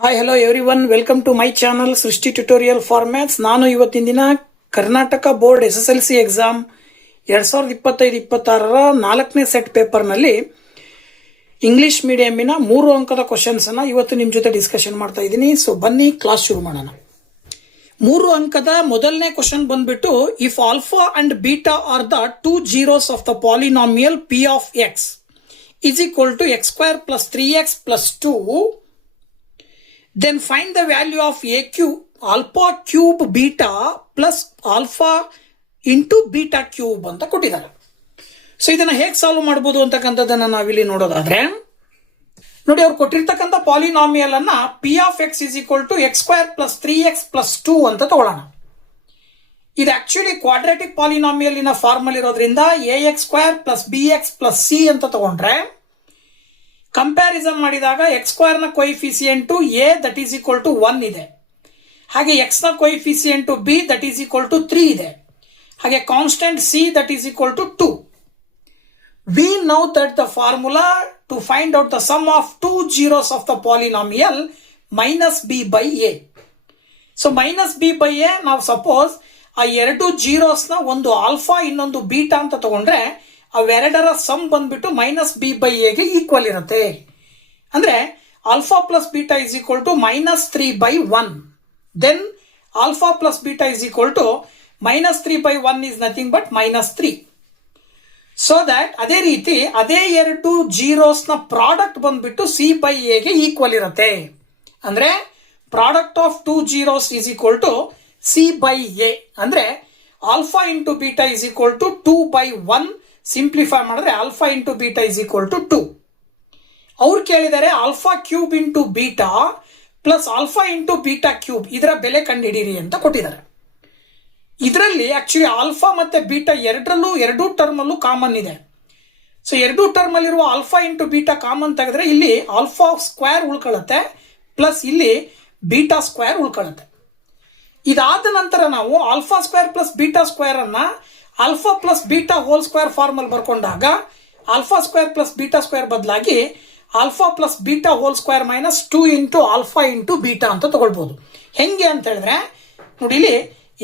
Hi hello everyone, welcome to my channel Srishti tutorial for maths. ನಾನು ಇವತ್ತಿನ ದಿನ Karnataka board SSLC exam 2025-26 4ನೇ set ಪೇಪರ್ನಲ್ಲಿ ಇಂಗ್ಲಿಷ್ ಮೀಡಿಯಮಿನ 3 ಅಂಕದ ಕ್ವಶನ್ಸನ್ನು ಇವತ್ತು ನಿಮ್ಮ ಜೊತೆ ಡಿಸ್ಕಷನ್ ಮಾಡ್ತಾ ಇದ್ದೀನಿ. ಸೊ ಬನ್ನಿ ಕ್ಲಾಸ್ ಶುರು ಮಾಡೋಣ. 3 ಅಂಕದ ಮೊದಲನೇ ಕ್ವಶನ್ ಬಂದ್ಬಿಟ್ಟು, if alpha and beta are the 2 zeros of the polynomial P of X is equal to x² plus 3x plus 2, then find the value of alpha cube beta plus alpha into beta cube ಅಂತ ಕೊಟ್ಟಿದ್ದಾರೆ. So ಇದನ್ನ ಹೇಗೆ solve ಮಾಡಬಹುದು ಅಂತಕ್ಕಂಥದ್ದನ್ನ ನಾವಿಲ್ಲಿ ನೋಡೋದಾದ್ರೆ, ನೋಡಿ ಅವ್ರು ಕೊಟ್ಟಿರ್ತಕ್ಕಂಥ ಪಾಲಿನಾಮಿಯಲ್ ಅನ್ನ p of x is equal to x² plus 3x plus 2 ಅಂತ ತಗೊಳ್ಳೋಣ. ಇದು ಆಕ್ಚುಲಿ ಕ್ವಾಡ್ರಾಟಿಕ್ ಪಾಲಿನಾಮಿಯಲ್ ಇನ ಫಾರ್ಮಲ್ ಇರೋದ್ರಿಂದ ax² plus bx plus c ಅಂತ ತಗೊಂಡ್ರೆ, ಕಂಪ್ಯಾರಿಸನ್ ಮಾಡಿದಾಗ x² ನ coefficient a that is equal to 1 ಇದೆ, ಹಾಗೆ x ನ coefficient b that is equal to 3 ಇದೆ, ಹಾಗೆ constant c that is equal to 2. We know that the formula to find out the sum of 2 zeros of the polynomial minus b by a. So minus b by a, ನಾವು suppose ಆ 2 zeros ನ ಒಂದು alpha ಇನ್ನೊಂದು beta ಅಂತ ತಗೊಂಡ್ರೆ, ಅವೆರಡರ sum ಬಂದ್ಬಿಟ್ಟು minus b by ಎಗೆ ಈಕ್ವಲ್ ಇರುತ್ತೆ. ಅಂದ್ರೆ alpha plus beta is equal to -3 by 1. Then alpha plus beta is equal to -3 by 1 is nothing but -3. So that ಅದೇ ರೀತಿ ಅದೇ 2 zeros ನ ಪ್ರಾಡಕ್ಟ್ ಬಂದ್ಬಿಟ್ಟು ಸಿ ಬೈ ಎಗೆ ಈಕ್ವಲ್ ಇರುತ್ತೆ. ಅಂದ್ರೆ product of 2 zeros is equal to C by A. ಅಂದ್ರೆ alpha into beta is equal to 2 by 1. Simplify ಮಾಡಿದ್ರೆ alpha into beta is equal to 2. ಅವ್ರು ಕೇಳಿದರೆ alpha cube into beta plus alpha into beta cube, ಇದರ ಬೆಲೆ ಕಂಡುಹಿಡಿಯಿರಿ ಅಂತ ಕೊಟ್ಟಿದ್ದಾರೆ. ಇದರಲ್ಲಿ ಆಕ್ಚುಲಿ ಆಲ್ಫಾ ಮತ್ತೆ ಬೀಟಾ ಎರಡೂ ಟರ್ಮ್ ಅಲ್ಲೂ ಕಾಮನ್ ಇದೆ. ಸೊ ಎರಡೂ ಟರ್ಮ್ ಅಲ್ಲಿರುವ ಆಲ್ಫಾ ಇಂಟು ಬೀಟಾ ಕಾಮನ್ ತೆಗೆದ್ರೆ ಇಲ್ಲಿ ಆಲ್ಫಾ ಸ್ಕ್ವೇರ್ ಉಳ್ಕೊಳ್ಳುತ್ತೆ, ಪ್ಲಸ್ ಇಲ್ಲಿ ಬೀಟಾ ಸ್ಕ್ವೇರ್ ಉಳ್ಕೊಳ್ಳುತ್ತೆ. ಇದಾದ ನಂತರ ನಾವು alpha square plus beta square ಅನ್ನ alpha plus beta whole square formula ಬರ್ಕೊಂಡಾಗ alpha square plus beta square ಬದಲಾಗಿ alpha plus beta whole square minus 2 into alpha into beta ಅಂತ ತಗೊಳ್ಬಹುದು. ಹೆಂಗೆ ಅಂತ ಹೇಳಿದ್ರೆ, ನೋಡಿ ಇಲ್ಲಿ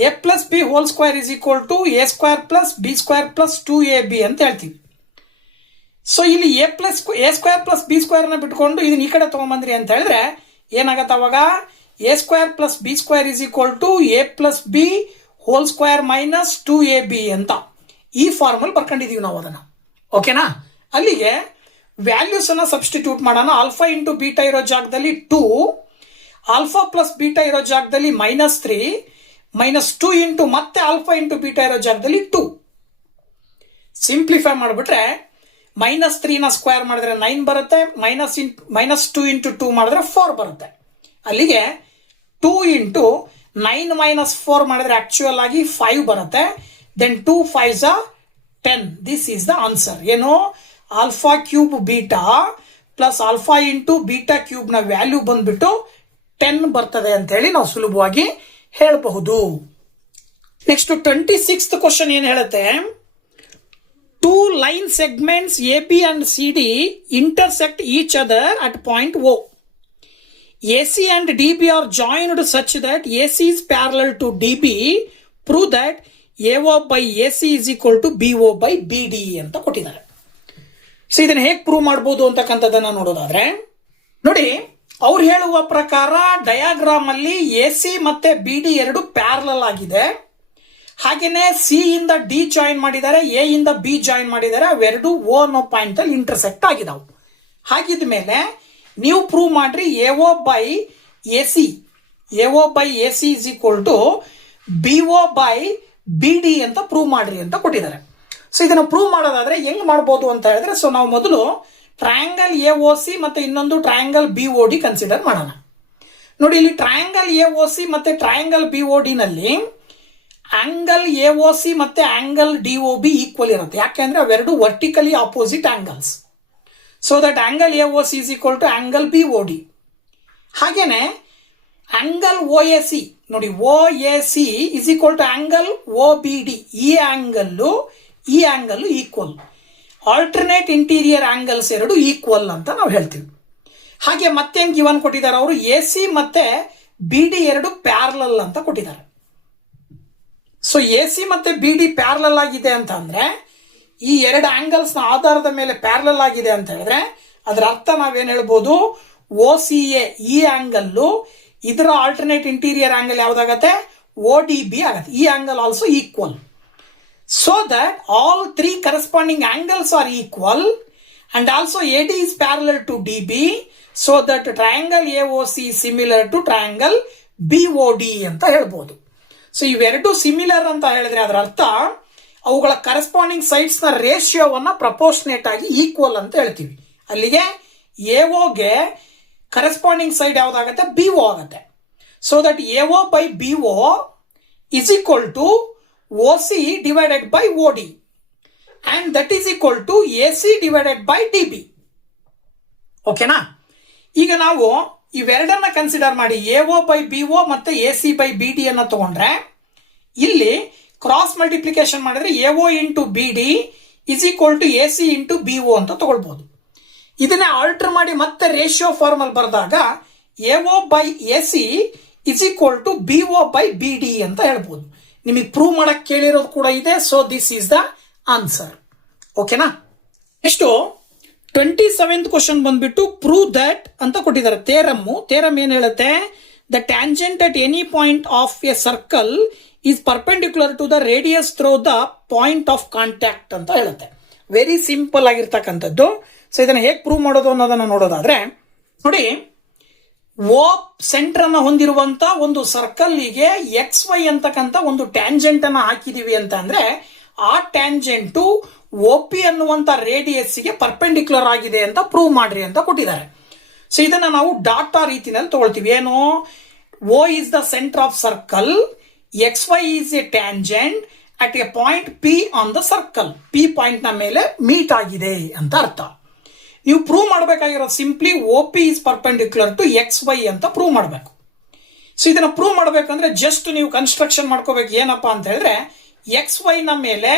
A plus B whole square is equal to A square plus B square plus 2ab ಅಂತ ಹೇಳ್ತೀವಿ. ಸೊ ಇಲ್ಲಿ A square plus B square ನ ಬಿಟ್ಕೊಂಡು ಇದನ್ನ ಈ ಕಡೆ ತಗೊಂಡ್ಬಂದ್ರಿ ಅಂತ ಹೇಳಿದ್ರೆ ಏನಾಗತ್ತೆ, ಅವಾಗ a square plus B square is equal to a plus B whole square minus 2ab ಅಂತ ಈ ಫಾರ್ಮಲ್ ಬರ್ಕೊಂಡಿದೀವಿ ನಾವು ಅದನ್ನ. ಓಕೆನಾ? ಅಲ್ಲಿಗೆ ವ್ಯಾಲ್ಯೂಸ್ ಅನ್ನ ಸಬ್ಸ್ಟಿಟ್ಯೂಟ್ ಮಾಡೋಣ. ಆಲ್ಫಾ ಇಂಟು ಬೀಟಾ ಇರೋ ಜಾಗದಲ್ಲಿ 2, ಆಲ್ಫಾ ಪ್ಲಸ್ ಬೀಟಾ ಇರೋ ಜಾಗದಲ್ಲಿ -3, -2 ಇಂಟು ಮತ್ತೆ ಆಲ್ಫಾ ಇಂಟು ಬೀಟಾ ಇರೋ ಜಾಗದಲ್ಲಿ 2. ಸಿಂಪ್ಲಿಫೈ ಮಾಡಿಬಿಟ್ರೆ -3 ನ ಸ್ಕ್ವೇರ್ ಮಾಡಿದ್ರೆ 9 ಬರುತ್ತೆ, -2 ಇಂಟು 2 ಮಾಡಿದ್ರೆ 4 ಬರುತ್ತೆ. ಅಲ್ಲಿಗೆ 2 ಇಂಟು 9 ಮೈನಸ್ 4 ಮಾಡಿದ್ರೆ ಆಕ್ಚುಯಲ್ ಆಗಿ 5 ಬರುತ್ತೆ. Then 2 5s are 10. This is the answer. ಏನು, alpha cube beta plus alpha into beta cube ನ ವ್ಯಾಲ್ಯೂ ಬಂದ್ಬಿಟ್ಟು 10 ಬರ್ತದೆ ಅಂತ ಹೇಳಿ ನಾವು ಸುಲಭವಾಗಿ ಹೇಳಬಹುದು. ನೆಕ್ಸ್ಟ್ 26th ಕ್ವಶನ್ ಏನ್ ಹೇಳುತ್ತೆ, 2 line segments AB and CD intersect each other at point O. AC and DB are joined such that AC is parallel to DB. Prove that AO by AC is equal to BO by BD ಅಂತ ಕೊಟ್ಟಿದ್ದಾರೆ. So ಇದನ್ನ ಹೇಗೆ prove ಮಾಡಬಹುದು ಅಂತಕ್ಕಂಥದ್ದನ್ನ ನೋಡೋದಾದ್ರೆ, ನೋಡಿ ಅವ್ರು ಹೇಳುವ ಪ್ರಕಾರ ಡಯಾಗ್ರಾಮ್ ಅಲ್ಲಿ AC ಮತ್ತೆ BD ಎರಡು ಪ್ಯಾರಲಲ್ ಆಗಿದೆ. ಹಾಗೇನೆ ಸಿ ಇಂದ ಡಿ ಜಾಯಿನ್ ಮಾಡಿದ್ದಾರೆ, ಎ ಇಂದ ಬಿ ಜಾಯಿನ್ ಮಾಡಿದ್ದಾರೆ, ಅವೆರಡು O ಅನ್ನೋ ಪಾಯಿಂಟ್ ಅಲ್ಲಿ ಇಂಟರ್ಸೆಕ್ಟ್ ಆಗಿದಾವೆ. ಹಾಗಿದ್ಮೇಲೆ ನೀವು ಪ್ರೂವ್ ಮಾಡ್ರಿ AO by AC is equal to BO by BD ಅಂತ ಪ್ರೂವ್ ಮಾಡ್ರಿ ಅಂತ ಕೊಟ್ಟಿದ್ದಾರೆ. ಸೊ ಇದನ್ನ ಪ್ರೂವ್ ಮಾಡೋದಾದ್ರೆ ಹೆಂಗ್ ಮಾಡ್ಬೋದು ಅಂತ ಹೇಳಿದ್ರೆ, ಸೊ ನಾವು ಮೊದಲು ಟ್ರಯಾಂಗಲ್ AOC ಮತ್ತೆ ಇನ್ನೊಂದು ಟ್ರಯಾಂಗಲ್ BOD ಕನ್ಸಿಡರ್ ಮಾಡೋಣ. ನೋಡಿ ಇಲ್ಲಿ ಟ್ರಯಾಂಗಲ್ AOC ಮತ್ತೆ ಟ್ರಯಾಂಗಲ್ BOD ನಲ್ಲಿ ಆಂಗಲ್ AOC ಮತ್ತೆ ಆಂಗಲ್ DOB ಈಕ್ವಲ್ ಇರುತ್ತೆ. ಯಾಕೆಂದ್ರೆ ಅವೆರಡು vertically opposite angles. So that angle AOC is equal to angle BOD. ಹಾಗೇನೆ ಆಂಗಲ್ OAC, ನೋಡಿ OAC is equal to angle OBD. ಈ angle equal. Alternate interior angles ಎರಡು equal ಅಂತ ನಾವು ಹೇಳ್ತೀವಿ. ಹಾಗೆ ಮತ್ತೇನು ಗಿವನ್ ಕೊಟ್ಟಿದ್ದಾರೆ ಅವರು, ಎ ಸಿ ಮತ್ತೆ ಬಿ ಡಿ ಎರಡು ಪ್ಯಾರಲಲ್ ಅಂತ ಕೊಟ್ಟಿದ್ದಾರೆ. ಸೊ ಎ ಸಿ ಮತ್ತೆ ಬಿ ಡಿ ಪ್ಯಾರಲಲ್ ಆಗಿದೆ ಅಂತ ಅಂದ್ರೆ, ಈ ಎರಡು ಆಂಗಲ್ಸ್ ನ ಆಧಾರದ ಮೇಲೆ ಪ್ಯಾರಲಲ್ ಆಗಿದೆ ಅಂತ ಹೇಳಿದ್ರೆ ಅದರ ಅರ್ಥ ನಾವೇನ್ ಹೇಳ್ಬೋದು, ಒ ಸಿ ಎ ಈ ಆಂಗಲ್ಲು ಇದರ ಆಲ್ಟರ್ನೇಟ್ ಇಂಟೀರಿಯರ್ ಆಂಗಲ್ ಯಾವ್ದಾಗತ್ತೆ, ಒ ಡಿ ಬಿ ಆಗತ್ತೆ. ಈ angle also equal. So that all three corresponding angles are equal and also AD is parallel to DB, so that triangle AOC is similar to triangle BOD ಅಂತ ಹೇಳ್ಬೋದು. So ಇವೆರಡು similar ಅಂತ ಹೇಳಿದ್ರೆ ಅದರ ಅರ್ಥ ಅವುಗಳ ಕರೆಸ್ಪಾಂಡಿಂಗ್ ಸೈಡ್ಸ್ ನ ರೇಷಿಯೋವನ್ನ proportionate ಆಗಿ ಈಕ್ವಲ್ ಅಂತ ಹೇಳ್ತೀವಿ. ಅಲ್ಲಿಗೆ ಎಒಗೆ ಕರೆಸ್ಪಾಂಡಿಂಗ್ ಸೈಡ್ ಯಾವ್ದಾಗತ್ತೆ, BO ಆಗತ್ತೆ. So that AO by BO is equal to OC divided by OD and that is equal to AC divided by DB. ಓಕೆನಾ? ಈಗ ನಾವು ಇವೆರಡನ್ನ ಕನ್ಸಿಡರ್ ಮಾಡಿ AO by BO ಮತ್ತೆ AC by BD ಅನ್ನ ತಗೊಂಡ್ರೆ, ಇಲ್ಲಿ cross multiplication ಮಾಡಿದ್ರೆ AO into BD is equal to AC into BO ಅಂತ ತಗೊಳ್ಬಹುದು. ಇದನ್ನ ಆಲ್ಟರ್ ಮಾಡಿ ಮತ್ತೆ ರೇಷಿಯೋ ಫಾರ್ಮಲ್ ಬರೆದಾಗ AO by AC is equal to BO by BD ಅಂತ ಹೇಳ್ಬೋದು. ನಿಮಗೆ ಪ್ರೂವ್ ಮಾಡಕ್ ಕೇಳಿರೋದು ಕೂಡ ಇದೆ. So this is the answer. ಓಕೆನಾ? ನೆಕ್ಸ್ಟ್ 27th ಕ್ವಶನ್ ಬಂದ್ಬಿಟ್ಟು ಪ್ರೂವ್ ದಟ್ ಅಂತ ಕೊಟ್ಟಿದ್ದಾರೆ. ಥೇರಮ್ ಏನ್ ಹೇಳುತ್ತೆ, the tangent at any point of a circle is perpendicular to the radius through the point of contact ಅಂತ ಹೇಳುತ್ತೆ. ವೆರಿ ಸಿಂಪಲ್ ಆಗಿರ್ತಕ್ಕಂಥದ್ದು. So ಇದನ್ನ ಹೇಗೆ ಪ್ರೂವ್ ಮಾಡೋದು ಅನ್ನೋದನ್ನ ನೋಡೋದಾದ್ರೆ ನೋಡಿ, ಓ ಸೆಂಟರ್ ಅನ್ನ ಹೊಂದಿರುವಂತ ಒಂದು ಸರ್ಕಲ್ಗೆ XY ಅಂತಕ್ಕಂಥ ಒಂದು ಟ್ಯಾಂಜೆಂಟ್ ಅನ್ನ ಹಾಕಿದೀವಿ ಅಂತ ಅಂದ್ರೆ ಆ ಟ್ಯಾಂಜೆಂಟು OP ಅನ್ನುವಂತ ರೇಡಿಯಸ್ ಗೆ ಪರ್ಪೆಂಡಿಕ್ಯುಲರ್ ಆಗಿದೆ ಅಂತ ಪ್ರೂವ್ ಮಾಡ್ರಿ ಅಂತ ಕೊಟ್ಟಿದ್ದಾರೆ. ಸೊ ಇದನ್ನ ನಾವು ಡಾಟಾ ರೀತಿನಲ್ಲಿ ತಗೊಳ್ತೀವಿ. ಏನು, O is the centre of circle, XY is a tangent at a point P on the circle. P point ನ ಮೇಲೆ ಮೀಟ್ ಆಗಿದೆ ಅಂತ ಅರ್ಥ. ನೀವು ಪ್ರೂವ್ ಮಾಡಬೇಕಾಗಿರೋದು simply OP is perpendicular to XY ಅಂತ ಪ್ರೂವ್ ಮಾಡಬೇಕು. ಸೊ ಇದನ್ನ ಪ್ರೂವ್ ಮಾಡಬೇಕಂದ್ರೆ ಜಸ್ಟ್ ನೀವು ಕನ್ಸ್ಟ್ರಕ್ಷನ್ ಮಾಡ್ಕೋಬೇಕು. ಏನಪ್ಪಾ ಅಂತ ಹೇಳಿದ್ರೆ, XY ನ ಮೇಲೆ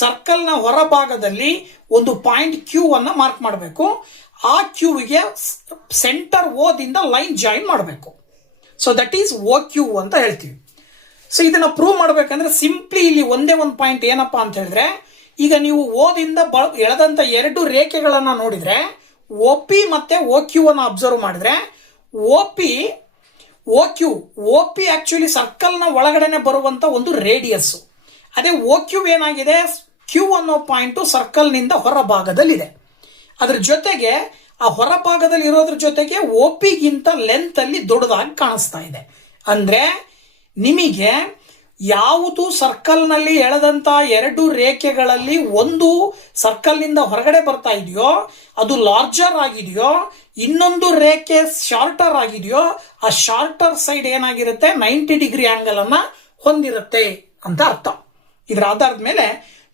ಸರ್ಕಲ್ ನ ಹೊರಭಾಗದಲ್ಲಿ ಒಂದು ಪಾಯಿಂಟ್ Q ಅನ್ನ ಮಾರ್ಕ್ ಮಾಡಬೇಕು. ಆ ಕ್ಯೂಗೆ ಸೆಂಟರ್ O ದಿಂದ ಲೈನ್ ಜಾಯಿನ್ ಮಾಡಬೇಕು. ಸೊ ದಟ್ ಈಸ್ OQ ಅಂತ ಹೇಳ್ತೀವಿ. ಸೊ ಇದನ್ನ ಪ್ರೂವ್ ಮಾಡಬೇಕಂದ್ರೆ ಸಿಂಪ್ಲಿ ಇಲ್ಲಿ ಒಂದೇ ಒಂದು ಪಾಯಿಂಟ್ ಏನಪ್ಪಾ ಅಂತ ಹೇಳಿದ್ರೆ, ಈಗ ನೀವು ಓದಿಂದ ಎಳೆದಂತ ಎರಡು ರೇಖೆಗಳನ್ನ ನೋಡಿದ್ರೆ OP ಮತ್ತೆ OQ ಅನ್ನ ಅಬ್ಸರ್ವ್ ಮಾಡಿದ್ರೆ OP ಆಕ್ಚುಲಿ ಸರ್ಕಲ್ ನ ಒಳಗಡೆನೆ ಬರುವಂತ ಒಂದು ರೇಡಿಯಸ್. ಅದೇ OQ ಏನಾಗಿದೆ, Q ಅನ್ನೋ ಪಾಯಿಂಟ್ ಸರ್ಕಲ್ ನಿಂದ ಹೊರ ಭಾಗದಲ್ಲಿದೆ. ಅದ್ರ ಜೊತೆಗೆ ಆ ಹೊರ ಭಾಗದಲ್ಲಿ ಇರೋದ್ರ ಜೊತೆಗೆ OP ಗಿಂತ ಲೆಂತ್ ಅಲ್ಲಿ ದೊಡ್ಡದಾಗಿ ಕಾಣಿಸ್ತಾ ಇದೆ. ಅಂದ್ರೆ ನಿಮಗೆ ಯಾವುದು ಸರ್ಕಲ್ ನಲ್ಲಿ ಎಳೆದಂತ ಎರಡು ರೇಖೆಗಳಲ್ಲಿ ಒಂದು ಸರ್ಕಲ್ ನಿಂದ ಹೊರಗಡೆ ಬರ್ತಾ ಇದೆಯೋ ಅದು ಲಾರ್ಜರ್ ಆಗಿದೆಯೋ, ಇನ್ನೊಂದು ರೇಖೆ ಶಾರ್ಟರ್ ಆಗಿದೆಯೋ ಆ ಶಾರ್ಟರ್ ಸೈಡ್ ಏನಾಗಿರುತ್ತೆ, 90 ಡಿಗ್ರಿ ಆಂಗಲ್ ಅನ್ನ ಹೊಂದಿರುತ್ತೆ ಅಂತ ಅರ್ಥ. ಇದರ ಆಧಾರದ ಮೇಲೆ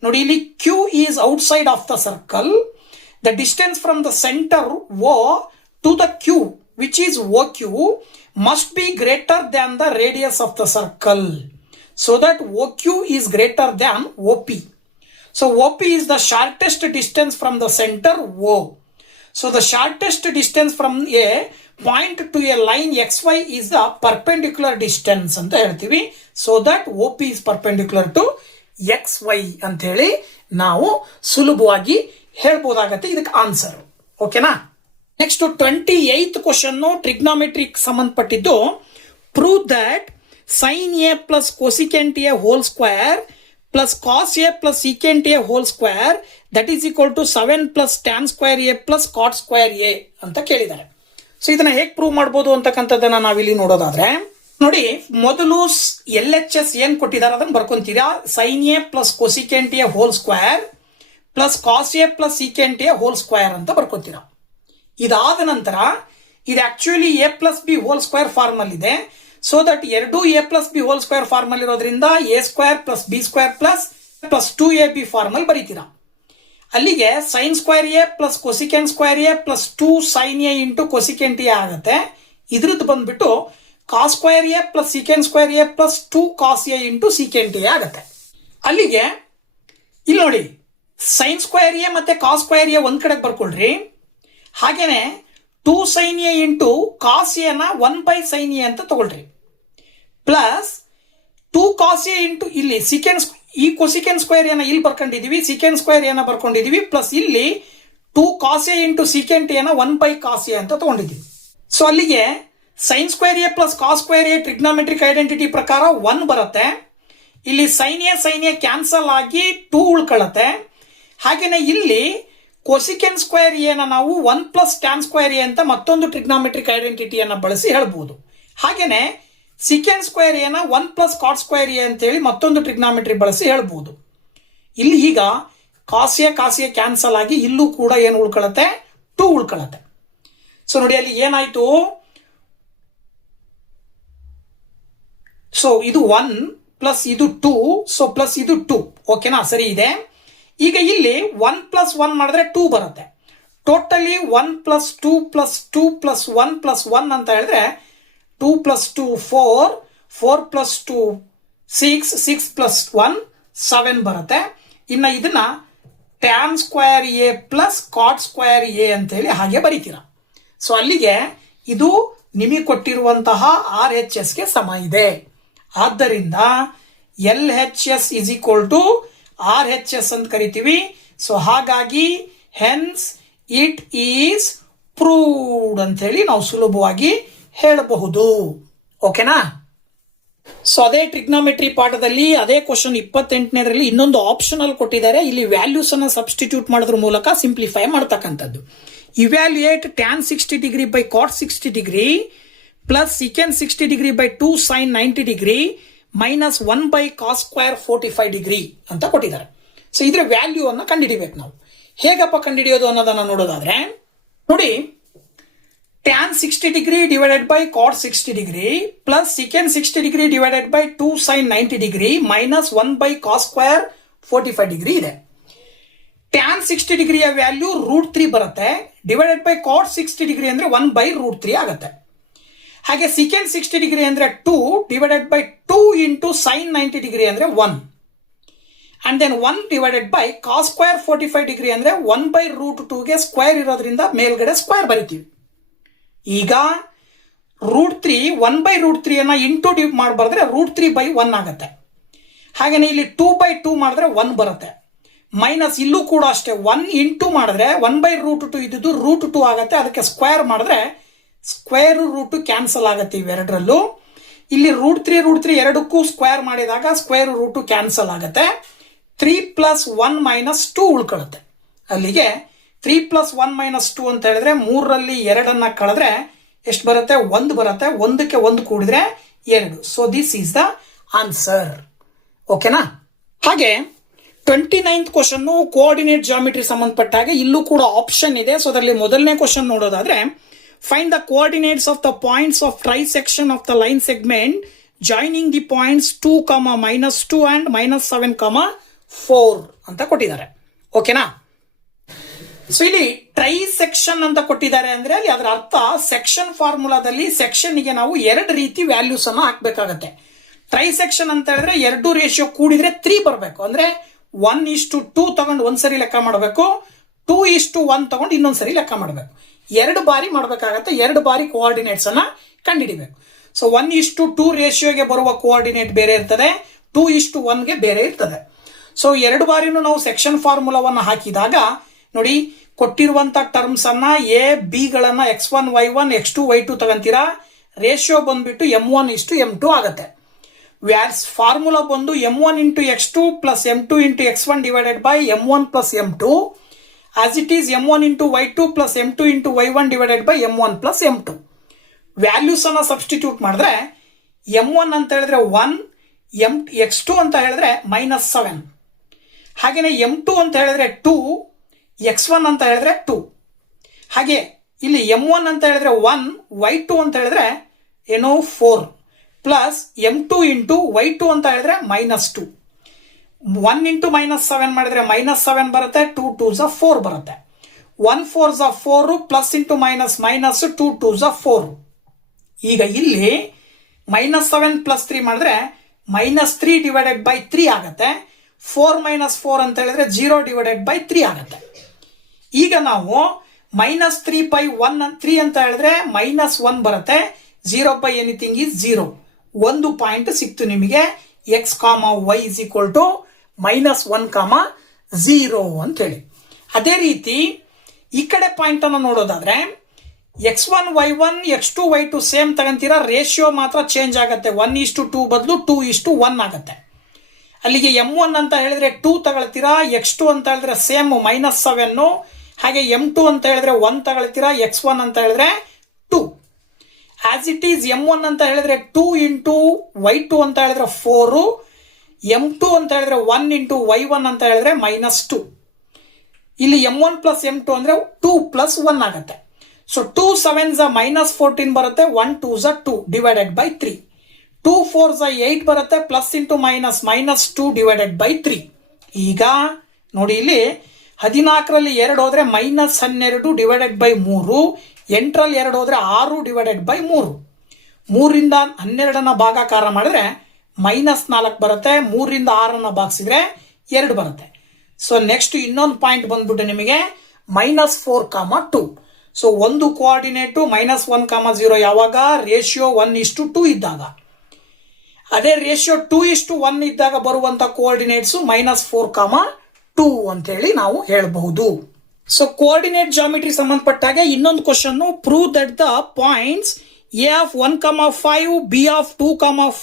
ನೋಡಿ, ಇಲ್ಲಿ Q is outside of the circle. The distance from the centre O to the Q which is OQ must be greater than the radius of the circle. So that OQ is greater than OP. So OP is the shortest distance from the center O. So the shortest distance from a point to a line XY is the perpendicular distance ಅಂತ ಹೇಳ್ತೀವಿ. So that OP is perpendicular to XY ಅಂತ ಹೇಳಿ ನಾವು ಸುಲಭವಾಗಿ ಹೇಳ್ಬೋದಾಗತ್ತೆ. ಇದಕ್ಕೆ answer. ಓಕೆನಾ? Next 28th question trigonometric ಸಂಬಂಧಪಟ್ಟಿದ್ದು. Prove that sin A plus cosecant A whole square plus cos A plus secant A whole square that is equal to 7 plus tan square A plus cot square A ಅಂತ ಕೇಳಿದ್ದಾರೆ. So ಇದನ್ನ ಹೇಗೆ prove ಮಾಡಬಹುದು ಅಂತಕ್ಕಂಥದ್ದನ್ನ ನಾವಿಲ್ಲಿ ನೋಡೋದಾದ್ರೆ ನೋಡಿ, ಮೊದಲು LHS ಏನ್ ಕೊಟ್ಟಿದ್ದಾರೆ ಅದನ್ನ ಬರ್ಕೊಂತೀರಾ. sin A plus cosecant A whole square plus cos A plus secant A whole square ಅಂತ ಬರ್ಕೊಂತೀರಾ. ಇದಾದ ನಂತರ ಇದು actually A plus B whole square form ಅಲ್ಲಿ ಇದೆ. ಸೊ ದಟ್ ಎರಡು A plus B whole square form ಅಲ್ಲಿ ಇರೋದ್ರಿಂದ A square plus B square plus 2AB form ಅಲ್ಲಿ ಬರೀತೀರಾ. ಅಲ್ಲಿಗೆ sin square A plus cosecant square A plus 2 sin A into cosecant A ಆಗುತ್ತೆ. ಇದ್ರದ್ದು ಬಂದ್ಬಿಟ್ಟು cos square A plus secant square A plus 2 cos A into secant A ಆಗುತ್ತೆ. ಅಲ್ಲಿಗೆ ಇಲ್ಲಿ ನೋಡಿ, sin ಸ್ಕ್ವೇರ್ A ಮತ್ತೆ ಕಾಸ್ ಸ್ಕ್ವೇರ್ A ಒಂದ್ ಕಡೆ ಬರ್ಕೊಳ್ರಿ. ಹಾಗೇನೆ 2 sin a ಇಂಟು ಕಾಸ್ ಎನ 1/sin a ಅಂತ ತಗೊಳ್ರಿ, ಪ್ಲಸ್ 2 cos a ಇಂಟು ಇಲ್ಲಿ ಸಿಕೆಂಡ್ ಈ ಕೊಸಿಕೆಂಡ್ ಸ್ಕ್ವೇರ್ ಏನ ಇಲ್ಲಿ ಬರ್ಕೊಂಡಿದೀವಿ, ಸಿಕೆಂಡ್ ಸ್ಕ್ವೇರ್ ಏನ ಬರ್ಕೊಂಡಿದೀವಿ, ಪ್ಲಸ್ ಇಲ್ಲಿ 2 cos a ಇಂಟು ಸಿಕೆಂಟ್ ಏನ 1/cos a ಅಂತ ತಗೊಂಡಿದ್ದೀವಿ. ಸೊ ಅಲ್ಲಿಗೆ sine square A plus cos square A trigonometric identity ಪ್ರಕಾರ 1 ಬರುತ್ತೆ. ಇಲ್ಲಿ ಸೈನ್ ಎ ಕ್ಯಾನ್ಸಲ್ ಆಗಿ 2 ಉಳ್ಕೊಳ್ಳುತ್ತೆ. ಹಾಗೇನೆ ಇಲ್ಲಿ ಕೊಸಿಕೆನ್ ಸ್ಕ್ವೇರ್ ಎನ ನಾವು 1 ಪ್ಲಸ್ ಟ್ಯಾನ್ ಸ್ಕ್ವೇರ್ ಎ ಅಂತ ಮತ್ತೊಂದು ಟ್ರಿಗ್ನೋಮೆಟ್ರಿಕ್ ಐಡೆಂಟಿಟಿಯನ್ನು ಬಳಸಿ ಹೇಳ್ಬೋದು. ಹಾಗೇನೆ ಸಿಕೆಂಡ್ ಸ್ಕ್ವೇರ್ ಎನ 1 ಪ್ಲಸ್ ಕಾಟ್ ಸ್ಕ್ವೇರ್ ಎ ಅಂತೇಳಿ ಮತ್ತೊಂದು ಟ್ರಿಗ್ನೋಮೆಟ್ರಿ ಬಳಸಿ ಹೇಳ್ಬೋದು. ಇಲ್ಲಿ ಈಗ ಕಾಸ್ ಎ ಕ್ಯಾನ್ಸಲ್ ಆಗಿ ಇಲ್ಲೂ ಕೂಡ ಏನು ಉಳ್ಕೊಳ್ಳುತ್ತೆ, 2 ಉಳ್ಕೊಳ್ಳುತ್ತೆ. ಸೊ ನೋಡಿ ಅಲ್ಲಿ ಏನಾಯ್ತು, ಸೊ ಇದು 1 ಪ್ಲಸ್ ಇದು 2, ಸೊ ಪ್ಲಸ್ ಇದು 2, ಓಕೆನಾ, ಸರಿ ಇದೆ. ಈಗ ಇಲ್ಲಿ 1 ಪ್ಲಸ್ 1 ಮಾಡಿದ್ರೆ 2 ಬರುತ್ತೆ. Totally 1 plus 2 plus 2 plus 1 plus 1 ಅಂತ ಹೇಳಿದ್ರೆ 2 ಪ್ಲಸ್ 2 4, 4 ಪ್ಲಸ್ 2 6, 6 ಪ್ಲಸ್ 1 7 ಬರುತ್ತೆ. ಇನ್ನು ಇದನ್ನ tan square A plus cot square a ಅಂತೇಳಿ ಹಾಗೆ ಬರೀತೀರಾ. ಸೊ ಅಲ್ಲಿಗೆ ಇದು ನಿಮಗೆ ಕೊಟ್ಟಿರುವಂತಹ RHS ಗೆ ಸಮ ಇದೆ. ಆದ್ದರಿಂದ LHS is equal to RHS ಅಂತ ಕರಿತೀವಿ. ಸೊ ಹಾಗಾಗಿ ಹೆನ್ಸ್ ಇಟ್ ಈಸ್ ಪ್ರೂವ್ಡ್ ಅಂತ ಹೇಳಿ ನಾವು ಸುಲಭವಾಗಿ ಹೇಳಬಹುದು. ಓಕೆನಾ. ಸೊ ಅದೇ ಟ್ರಿಗ್ನೋಮೆಟ್ರಿ ಪಾಠದಲ್ಲಿ ಅದೇ ಕ್ವಶನ್ 28ನೇದರಲ್ಲಿ ಇನ್ನೊಂದು ಆಪ್ಷನಲ್ ಕೊಟ್ಟಿದ್ದಾರೆ. ಇಲ್ಲಿ ವ್ಯಾಲ್ಯೂಸ್ ಅನ್ನ ಸಬ್ಸ್ಟಿಟ್ಯೂಟ್ ಮಾಡೋದ್ರ ಮೂಲಕ ಸಿಂಪ್ಲಿಫೈ ಮಾಡ್ತಕ್ಕಂಥದ್ದು. Evaluate tan 60 degree by cot 60 degree plus secant 60 degree by 2 sin 90 degree minus 1/cos square 45 degree ಅಂತ ಕೊಟ್ಟಿದ್ದಾರೆ. ಸೊ ಇದ್ರ ವ್ಯಾಲ್ಯೂ ಅನ್ನ ಕಂಡುಹಿಡಿಬೇಕು ನಾವು. ಹೇಗಪ್ಪ ಕಂಡುಹಿಡಿಯೋದು ಅನ್ನೋದನ್ನ ನೋಡೋದಾದ್ರೆ ನೋಡಿ, tan 60 degree divided by cot 60 degree plus secant 60 degree divided by 2 sin 90 degree minus 1/cos square 45 degree ಇದೆ. ಟ್ಯಾನ್ 60 ಡಿಗ್ರಿಯ ವ್ಯಾಲ್ಯೂ √3 ಬರುತ್ತೆ. ಡಿವೈಡೆಡ್ ಬೈ ಕಾಟ್ 60 ಡಿಗ್ರಿ ಅಂದ್ರೆ 1/√3 ಆಗುತ್ತೆ. ಹಾಗೆ ಸಿಕೆನ್ 60 ಡಿಗ್ರಿ ಅಂದ್ರೆ 2 divided by 2 into sin 90 degree ಅಂದ್ರೆ 1 and then 1 divided by cos square 45 degree ಅಂದ್ರೆ 1/√2 ಗೆ ಸ್ಕ್ವೇರ್ ಇರೋದ್ರಿಂದ ಮೇಲ್ಗಡೆ ಸ್ಕ್ವೇರ್ ಬರಿತೀವಿ. ಈಗ √3 1/√3 ಅನ್ನ ಇಂಟು ಮಾಡಿ ಬರೆದ್ರೆ √3/1 ಆಗುತ್ತೆ. ಹಾಗೇನೆ ಇಲ್ಲಿ 2/2 ಮಾಡಿದ್ರೆ 1 ಬರುತ್ತೆ. ಮೈನಸ್ ಇಲ್ಲೂ ಕೂಡ ಅಷ್ಟೇ 1 ಇಂಟು ಮಾಡಿದ್ರೆ 1/√2 ಇದ್ದು √2 ಆಗುತ್ತೆ. ಅದಕ್ಕೆ ಸ್ಕ್ವೇರ್ ಮಾಡಿದ್ರೆ ಸ್ಕ್ವೇರ್ ರೂಟ್ ಕ್ಯಾನ್ಸಲ್ ಆಗುತ್ತೆ ಇವೆರಡರಲ್ಲೂ. ಇಲ್ಲಿ √3 ಎರಡಕ್ಕೂ ಸ್ಕ್ವೇರ್ ಮಾಡಿದಾಗ ಸ್ಕ್ವೇರ್ ರೂಟ್ ಕ್ಯಾನ್ಸಲ್ ಆಗುತ್ತೆ. 3 ಪ್ಲಸ್ 1 ಮೈನಸ್ 2 ಉಳ್ಕೊಳ್ಳುತ್ತೆ. ಅಲ್ಲಿಗೆ 3 ಪ್ಲಸ್ 1 ಮೈನಸ್ 2 ಅಂತ ಹೇಳಿದ್ರೆ 3ರಲ್ಲಿ 2ಅನ್ನ ಕಳೆದ್ರೆ ಎಷ್ಟು ಬರುತ್ತೆ, 1 ಬರುತ್ತೆ. 1ಕ್ಕೆ 1 ಕೂಡಿದ್ರೆ 2. So this is the answer. ಓಕೆನಾ. ಹಾಗೆ 29th ಕ್ವಶನ್ ಕೋಆರ್ಡಿನೇಟ್ ಜಾಮಿಟ್ರಿ ಸಂಬಂಧಪಟ್ಟ ಹಾಗೆ ಇಲ್ಲೂ ಕೂಡ ಆಪ್ಷನ್ ಇದೆ. ಸೊ ಅದರಲ್ಲಿ ಮೊದಲನೇ ಕ್ವಶನ್ ನೋಡೋದಾದ್ರೆ, find the coordinates of the points of trisection of the line segment joining the points 2, -2 and -7, 4 ಅಂತ ಕೊಟ್ಟಿದ್ದಾರೆ. ಓಕೆನಾ. ಸೊ ಇಲ್ಲಿ ಟ್ರೈ ಸೆಕ್ಷನ್ ಅಂತ ಕೊಟ್ಟಿದ್ದಾರೆ ಅಂದ್ರೆ ಅಲ್ಲಿ ಅದರ ಅರ್ಥ ಸೆಕ್ಷನ್ ಫಾರ್ಮುಲಾದಲ್ಲಿ ಸೆಕ್ಷನ್ಗೆ ನಾವು 2 ರೀತಿ ವ್ಯಾಲ್ಯೂಸ್ ಅನ್ನ ಹಾಕ್ಬೇಕಾಗತ್ತೆ. ಟ್ರೈ ಸೆಕ್ಷನ್ ಅಂತ ಹೇಳಿದ್ರೆ 2 ರೇಷಿಯೋ ಕೂಡಿದ್ರೆ 3 ಬರಬೇಕು. ಅಂದ್ರೆ 1:2 ತಗೊಂಡು ಒಂದ್ಸರಿ ಲೆಕ್ಕ ಮಾಡಬೇಕು, 2:1 ತಗೊಂಡು ಇನ್ನೊಂದ್ಸರಿ ಲೆಕ್ಕ ಮಾಡಬೇಕು. 2 ಬಾರಿ ಮಾಡಬೇಕಾಗತ್ತೆ. 2 ಬಾರಿ ಕೋಆರ್ಡಿನೇಟ್ಸ್ ಅನ್ನ ಕಂಡುಹಿಡಿಬೇಕು. ಸೊ 1:2 ರೇಷಿಯೋಗೆ ಬರುವ ಕೋಆರ್ಡಿನೇಟ್ ಬೇರೆ ಇರ್ತದೆ, 2:1ಗೆ ಬೇರೆ ಇರ್ತದೆ. ಸೊ 2 ಬಾರಿನೂ ನಾವು ಸೆಕ್ಷನ್ ಫಾರ್ಮುಲಾವನ್ನು ಹಾಕಿದಾಗ ನೋಡಿ, ಕೊಟ್ಟಿರುವಂತ ಟರ್ಮ್ಸ್ ಅನ್ನ ಎ ಬಿ ಗಳನ್ನ x1 y1 x2 y2 ತಗೊಂತೀರಾ. Ratio ಬಂದ್ಬಿಟ್ಟು m1:m2 ಆಗುತ್ತೆ. ಫಾರ್ಮುಲಾ ಬಂದು m1 into x2 plus m2 into x1 divided by m1 plus m2 as it is m1 into y2 plus m2 into y1 divided by m1 plus m2. Values ಅನ್ನ substitute ಮಾಡಿದ್ರೆ m1 ಅಂತ ಹೇಳಿದ್ರೆ 1, x2 ಅಂತ ಹೇಳಿದ್ರೆ -7, ಹಾಗೇನೆ m2 ಅಂತ ಹೇಳಿದ್ರೆ 2, x1 ಅಂತ ಹೇಳಿದ್ರೆ 2. ಹಾಗೆ ಇಲ್ಲಿ m1 ಅಂತ ಹೇಳಿದ್ರೆ 1, y2 ಅಂತ ಹೇಳಿದ್ರೆ ಏನೋ 4 ಪ್ಲಸ್ m2 ಇಂಟು y2 ಅಂತ ಹೇಳಿದ್ರೆ -2. 1 ಇಂಟು -7 ಮಾಡಿದ್ರೆ -7 ಬರುತ್ತೆ. 2 2s 4 ಬರುತ್ತೆ. 1 4s 4 plus into minus 2 2s 4. ಈಗ ಇಲ್ಲಿ -7 ಪ್ಲಸ್ 3 ಮಾಡಿದ್ರೆ -3 ಡಿವೈಡೆಡ್ ಬೈ 3 ಆಗುತ್ತೆ. 4 - 4 ಅಂತ ಹೇಳಿದ್ರೆ 0 ಡಿವೈಡೆಡ್ ಬೈ 3 ಆಗುತ್ತೆ. ಈಗ ನಾವು -3/1 ಅಂತ ಹೇಳಿದ್ರೆ -1 ಬರುತ್ತೆ. 0/ಎನಿಥಿಂಗ್ ಈಸ್ 0. 1 ಪಾಯಿಂಟ್ ಸಿಕ್ತು ನಿಮಗೆ. x, y is equal to -1, 0 ಅಂತ ಹೇಳಿ. ಅದೇ ರೀತಿ ಈ ಕಡೆ ಪಾಯಿಂಟ್ ಅನ್ನು ನೋಡೋದಾದ್ರೆ x1 y1 x2 y2 same ತಗೊಂತೀರಾ, ರೇಷಿಯೋ ಮಾತ್ರ ಚೇಂಜ್ ಆಗುತ್ತೆ. 1:2 ಬದಲು 2:1 ಆಗುತ್ತೆ. ಅಲ್ಲಿಗೆ m1 ಅಂತ ಹೇಳಿದ್ರೆ 2 ತಗೊಳ್ತೀರಾ, x2 ಅಂತ ಹೇಳಿದ್ರೆ ಸೇಮ್ -7, ಹಾಗೆ m2 ಅಂತ ಹೇಳಿದ್ರೆ 1 ತಗೊಳ್ತೀರಾ, x1 ಅಂತ ಹೇಳಿದ್ರೆ 2. ಆಸ್ ಇಟ್ ಈಸ್ m1 ಅಂತ ಹೇಳಿದ್ರೆ 2 ಇಂಟು y2 ಅಂತ ಹೇಳಿದ್ರೆ 4, m2 ಅಂತ ಹೇಳಿದ್ರೆ 1 ಇಂಟು y1 ಅಂತ ಹೇಳಿದ್ರೆ -2. ಇಲ್ಲಿ m1 ಪ್ಲಸ್ m2 ಅಂದ್ರೆ 2 ಪ್ಲಸ್ 1 ಆಗುತ್ತೆ. ಸೊ 2 7s -14 ಬರುತ್ತೆ. 1 2s 2 ಡಿವೈಡೆಡ್ ಬೈ 3. 2 4s 8 ಬರುತ್ತೆ. Plus into -2 divided by 3. ಈಗ ನೋಡಿ ಇಲ್ಲಿ 14ರಲ್ಲಿ 2 ಹೋದ್ರೆ -12 ಡಿವೈಡೆಡ್ ಬೈ 3. 8ರಲ್ಲಿ 2 ಹೋದ್ರೆ 6 ಡಿವೈಡೆಡ್ ಬೈ 3. 3ರಿಂದ 12ನ ಭಾಗಾಕಾರ ಮಾಡಿದ್ರೆ -4 ಬರುತ್ತೆ. 3ರಿಂದ 6ನ ಭಾಗಿಸಿದ್ರೆ 2 ಬರುತ್ತೆ. ಸೊ ನೆಕ್ಸ್ಟ್ ಇನ್ನೊಂದು ಪಾಯಿಂಟ್ ಬಂದ್ಬಿಟ್ಟು ನಿಮಗೆ -4, 2. ಸೊ ಒಂದು ಕೋಆರ್ಡಿನೇಟು -1, 0 ಯಾವಾಗ ರೇಷಿಯೋ 1:2 ಇದ್ದಾಗ. ಅದೇ ರೇಷಿಯೋ 2:1 ಇದ್ದಾಗ ಬರುವಂತ ಕೋಆರ್ಡಿನೇಟ್ಸ್ -4, 2 ಅಂತ ಹೇಳಿ ನಾವು ಹೇಳಬಹುದು. ಸೊ ಕೋಆರ್ಡಿನೇಟ್ ಜಾಮಿಟ್ರಿ ಸಂಬಂಧಪಟ್ಟಾಗೆ ಇನ್ನೊಂದು question, prove that the points a of 1, 5, b of 2,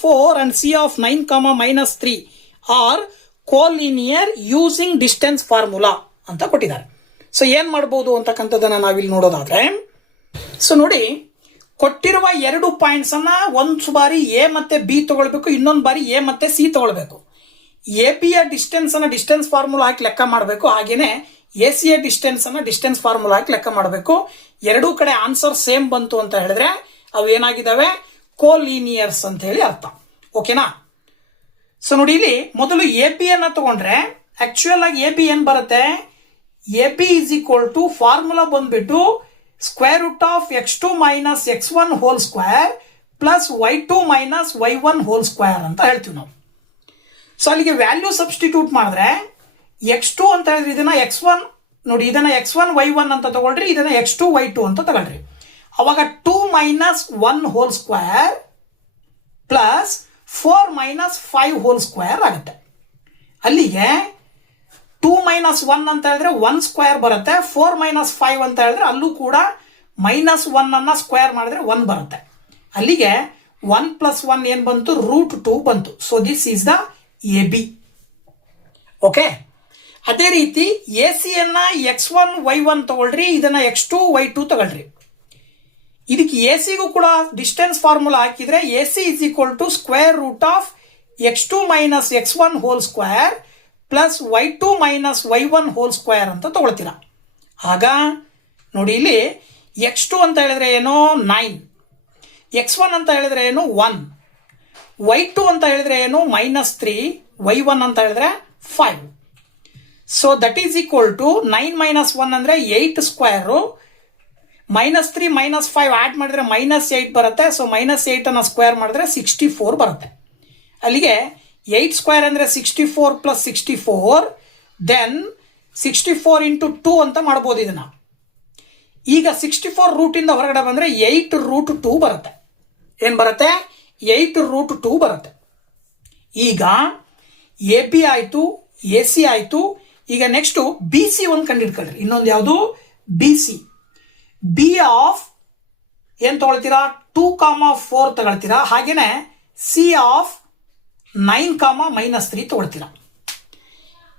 4 and c of 9, -3 are collinear using distance formula ಅಂತ ಕೊಟ್ಟಿದ್ದಾರೆ. ಸೊ ಏನ್ ಮಾಡಬಹುದು ಅಂತಕ್ಕಂಥದ್ದನ್ನ ನಾವಿಲ್ಲಿ ನೋಡೋದಾದ್ರೆ, ಸೊ ನೋಡಿ ಕೊಟ್ಟಿರುವ 2 ಪಾಯಿಂಟ್ಸ್ ಅನ್ನ ಒಂದು ಬಾರಿ ಎ ಮತ್ತೆ ಬಿ ತಗೊಳ್ಬೇಕು, ಇನ್ನೊಂದು ಬಾರಿ ಎ ಮತ್ತೆ ಸಿ ತಗೊಳ್ಬೇಕು. ಎ ಬಿ ಯ ಡಿಸ್ಟೆನ್ಸ್ ಅನ್ನ ಡಿಸ್ಟೆನ್ಸ್ ಫಾರ್ಮುಲಾ ಹಾಕಿ ಲೆಕ್ಕ ಮಾಡಬೇಕು. ಹಾಗೇನೆ ಎ ಸಿ ಯ ಡಿಸ್ಟೆನ್ಸ್ ಅನ್ನ ಡಿಸ್ಟೆನ್ಸ್ ಫಾರ್ಮುಲಾ ಹಾಕಿ ಲೆಕ್ಕ ಮಾಡಬೇಕು. ಎರಡೂ ಕಡೆ ಆನ್ಸರ್ ಸೇಮ್ ಬಂತು ಅಂತ ಹೇಳಿದ್ರೆ ಅವು ಏನಾಗಿದ್ದಾವೆ, ಕೋಲಿನಿಯರ್ಸ್ ಅಂತ ಹೇಳಿ ಅರ್ಥ. ಓಕೆನಾ? ಸೊ ನೋಡಿ ಇಲ್ಲಿ ಮೊದಲು ಎ ಬಿ ಅನ್ನ ತಗೊಂಡ್ರೆ ಆಕ್ಚುಯಲ್ ಆಗಿ ಎ ಬಿ ಏನ್ ಬರುತ್ತೆ, A B is equal to formula ಬಂದ್ಬಿಟ್ಟು square root of x2 minus x1 whole square plus y2 minus y1 whole square ಅಂತ ಹೇಳ್ತೀವಿ ನಾವು. ಸೊ ಅಲ್ಲಿಗೆ ವ್ಯಾಲ್ಯೂ ಸಬ್ಸ್ಟಿಟ್ಯೂಟ್ ಮಾಡಿದ್ರೆ x2 ಅಂತ ಹೇಳಿದ್ರೆ ಇದನ್ನ x1 ನೋಡಿ, ಇದನ್ನ x1 y1 ಅಂತ ತಗೊಳ್ರಿ, ಇದನ್ನ x2 y2 ಅಂತ ತಗೊಳ್ರಿ. ಅವಾಗ 2 minus 1 hole square plus 4 minus 5 whole square ಆಗುತ್ತೆ. ಅಲ್ಲಿಗೆ 2 ಮೈನಸ್ 1 ಅಂತ ಹೇಳಿದ್ರೆ 1 ಸ್ಕ್ವೇರ್ ಬರುತ್ತೆ. 4 ಮೈನಸ್ 5 ಅಂತ ಹೇಳಿದ್ರೆ ಅಲ್ಲೂ ಕೂಡ -1 ಅನ್ನ ಸ್ಕ್ವೇರ್ ಮಾಡಿದ್ರೆ 1 ಬರುತ್ತೆ. ಅಲ್ಲಿಗೆ 1 ಪ್ಲಸ್ 1 ಏನ್ ಬಂತು, √2 ಬಂತು. So this is the A B. Okay, ಅದೇ ರೀತಿ ಎ ಸಿ ಯನ್ನ x1 y1 ತಗೊಳ್ರಿ, ಇದನ್ನ x2 y2 ತಗೊಳ್ರಿ. ಇದಕ್ಕೆ ಎ ಸಿಗೂ ಕೂಡ ಡಿಸ್ಟೆನ್ಸ್ ಫಾರ್ಮುಲಾ ಹಾಕಿದ್ರೆ A C is equal to square root of x2 minus x1 whole square plus y2 minus y1 whole square ಅಂತ ತಗೊಳ್ತೀರಾ. ಆಗ ನೋಡಿ ಇಲ್ಲಿ x2 ಅಂತ ಹೇಳಿದ್ರೆ ಏನು 9, x1 ಅಂತ ಹೇಳಿದ್ರೆ ಏನು 1, y2 ಅಂತ ಹೇಳಿದ್ರೆ ಏನು -3, y1 ಅಂತ ಹೇಳಿದ್ರೆ 5. So that is equal to 9 minus 1 ಅಂದ್ರೆ 8 ಸ್ಕ್ವೇರು, -3 -5 ಆಡ್ ಮಾಡಿದ್ರೆ -8 ಬರುತ್ತೆ. ಸೊ -8 ಅನ್ನ ಸ್ಕ್ವೇರ್ ಮಾಡಿದ್ರೆ 64 ಬರುತ್ತೆ. ಅಲ್ಲಿಗೆ 8 ಸ್ಕ್ವೇರ್ ಅಂದ್ರೆ 64 ಪ್ಲಸ್ 64, ದೆನ್ 64 ಇಂಟು 2 ಅಂತ ಮಾಡ್ಬೋದು ಇದನ್ನ. ಈಗ 64 ರೂಟ್ ಇಂದ ಹೊರಗಡೆ ಬಂದ್ರೆ 8√2 ಬರುತ್ತೆ. ಏನ್ ಬರುತ್ತೆ, 8√2 ಬರುತ್ತೆ. ಈಗ ಎ ಬಿ ಆಯ್ತು, ಎ ಸಿ ಆಯ್ತು. ಈಗ ನೆಕ್ಸ್ಟ್ ಬಿ ಸಿ ಒಂದು ಕಂಡಿಡ್ಕೊಳ್ರಿ. ಇನ್ನೊಂದು ಯಾವುದು, ಬಿ ಸಿ. ಬಿ ಆಫ್ ಏನ್ ತಗೊಳ್ತೀರಾ, 2, 4 ತಗೊಳ್ತೀರಾ. ಹಾಗೇನೆ ಸಿ ಆಫ್ 9, -3 ತಗೊಳ್ತೀರಾ.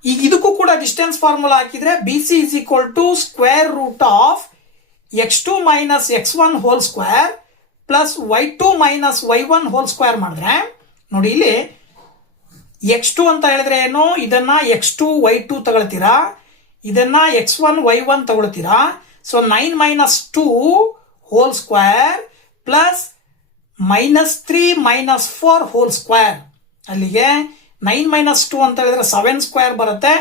ಈಗ ಇದಕ್ಕೂ ಕೂಡ ಡಿಸ್ಟೆನ್ಸ್ ಫಾರ್ಮುಲಾ ಹಾಕಿದ್ರೆ B C is equal to square root of x2 minus x1 whole square plus y2 minus y1 whole square ಮಾಡಿದ್ರೆ ನೋಡಿ ಇಲ್ಲಿ x2 ಅಂತ ಹೇಳಿದ್ರೆ ಏನು, ಇದನ್ನ x2 y2 ತಗೊಳ್ತೀರಾ, ಇದನ್ನ x1 y1 ತಗೊಳ್ತೀರಾ. So 9 - 2 whole square plus -3 - 4 whole square. ಅಲ್ಲಿಗೆ 9 - 2 ಅಂತ ಹೇಳಿದ್ರೆ 7 ಸ್ಕ್ವೇರ್ ಬರುತ್ತೆ.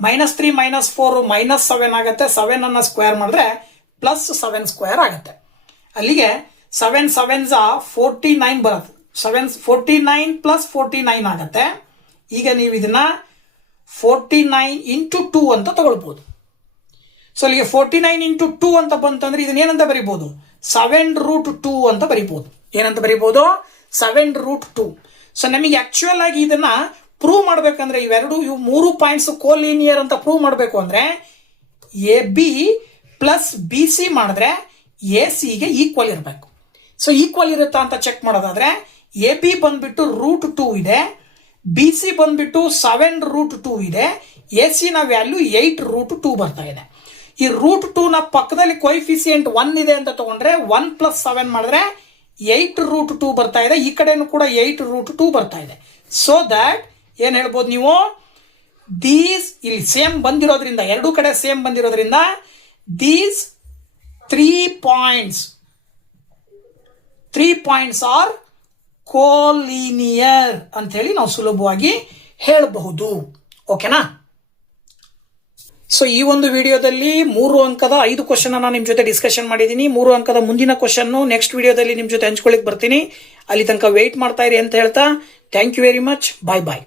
-3 - 4 -7 ಆಗುತ್ತೆ. 7 ಅನ್ನ ಸ್ಕ್ವೇರ್ ಮಾಡಿದ್ರೆ +7 ಸ್ಕ್ವೇರ್ ಆಗುತ್ತೆ. ಅಲ್ಲಿಗೆ 7 7s 49 ಬರುತ್ತೆ. 49 + 49 ಆಗುತ್ತೆ. ಈಗ ನೀವು ಇದನ್ನ 49 × 2 ಅಂತ ತಗೊಳ್ಬಹುದು. ಸೊ ಅಲ್ಲಿಗೆ 49 ಇಂಟು 2 ಅಂತ ಬಂತಂದ್ರೆ ಇದನ್ನ ಏನಂತ ಬರಿಬಹುದು 7√2 ಅಂತ ಬರಿಬಹುದು. ಏನಂತ ಬರಿಬಹುದು 7√2. ಸೊ ನಮಗೆ ಆಕ್ಚುಯಲ್ ಆಗಿ ಇದನ್ನ ಪ್ರೂವ್ ಮಾಡ್ಬೇಕಂದ್ರೆ ಇವು 3 ಪಾಯಿಂಟ್ಸ್ ಕೋಲಿನಿಯರ್ ಅಂತ ಪ್ರೂವ್ ಮಾಡಬೇಕು ಅಂದ್ರೆ AB ಪ್ಲಸ್ BC ಮಾಡಿದ್ರೆ AC ಈಕ್ವಲ್ ಇರಬೇಕು. ಸೊ ಈಕ್ವಲ್ ಇರುತ್ತಾ ಅಂತ ಚೆಕ್ ಮಾಡೋದಾದ್ರೆ AB ಬಂದ್ಬಿಟ್ಟು √2 ಇದೆ, BC ಬಂದ್ಬಿಟ್ಟು 7√2 ಇದೆ, AC ನ ವ್ಯಾಲ್ಯೂ 8√2 ಬರ್ತಾ ಇದೆ. ಈ √2 ನ ಪಕ್ಕದಲ್ಲಿ ಕೊಯಿಫಿಸಿಯೆಂಟ್ 1 ಇದೆ ಅಂತ ತಗೊಂಡ್ರೆ 1 + 7 ಮಾಡಿದ್ರೆ 8√2 ಬರ್ತಾ ಇದೆ. ಈ ಕಡೆನೂ ಕೂಡ 8√2 ಬರ್ತಾ ಇದೆ. ಸೊ ದಟ್ ಏನ್ ಹೇಳ್ಬೋದು ನೀವು, ದೀಸ್ ಇಲ್ಲಿ ಸೇಮ್ ಬಂದಿರೋದ್ರಿಂದ ಎರಡೂ ಕಡೆ ಸೇಮ್ ಬಂದಿರೋದ್ರಿಂದ ದೀಸ್ 3 ಪಾಯಿಂಟ್ಸ್ ಆರ್ ಕೋಲಿನಿಯರ್ ಅಂತ ಹೇಳಿ ನಾವು ಸುಲಭವಾಗಿ ಹೇಳಬಹುದು. ಓಕೆನಾ? ಸೊ ಈ ಒಂದು ವಿಡಿಯೋದಲ್ಲಿ 3 ಅಂಕದ 5 ಕ್ವಶನ್ ಅನ್ನ ನಿಮ್ ಜೊತೆ ಡಿಸ್ಕಷನ್ ಮಾಡಿದ್ದೀನಿ. 3 ಅಂಕದ ಮುಂದಿನ ಕ್ವಶನ್ ನೆಕ್ಸ್ಟ್ ವಿಡಿಯೋದಲ್ಲಿ ನಿಮ್ ಜೊತೆ ಹಂಚ್ಕೊಳ್ಳಿಕ್ ಬರ್ತೀನಿ. ಅಲ್ಲಿ ತನಕ ವೇಟ್ ಮಾಡ್ತಾ ಇರಿ ಅಂತ ಹೇಳ್ತಾ thank you very much. Bye bye.